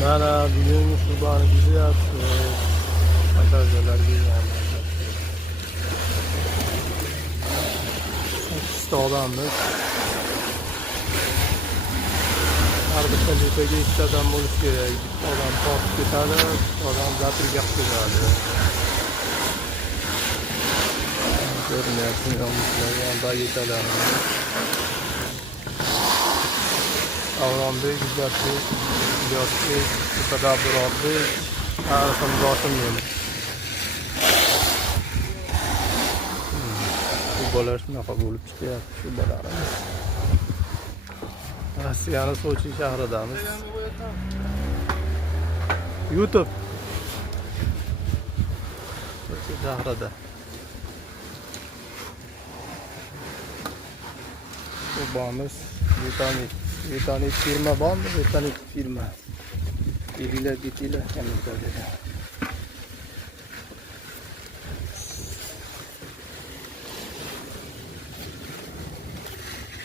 Mana bugun Qurboni kezyapmiz. Akajolarga ham 8 odammiz. Har bitta lipaga 2 odam bo'lishi kerak. Bitta odam tortib ketadi, bitta odam zapriga qo'yadi. Ko'rinyapti, yo'qlar ham yetalarmi. Avrombek, Izzatbek, Ilyosbek, Abdurobbek, Arifim Zotimmen. Bu bola shunaqa bo'lib chiqyapti, shu bolalarimiz. Rossiyaning Sochi shahridamiz. YouTube Sochi shahrida. Bu boramiz, Vitanik firma bormi? Vitanik firma. Kelinglar, ketinglar, kamida dedi.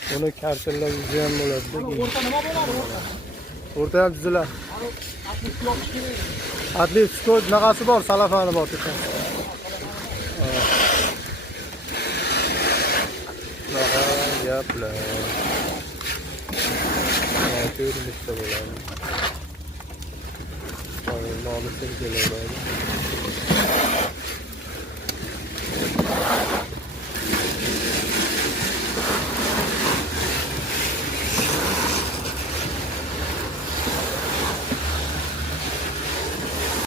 Buni kartlar yuzam bo'ladi. O'rta nima bo'ladi? O'rta ham tuziladi. Atletiko naqasi bor, salafani bor tepa. Naqa gaplar. Ko'rinishda bo'ladi. Ma'lumotlar keladi.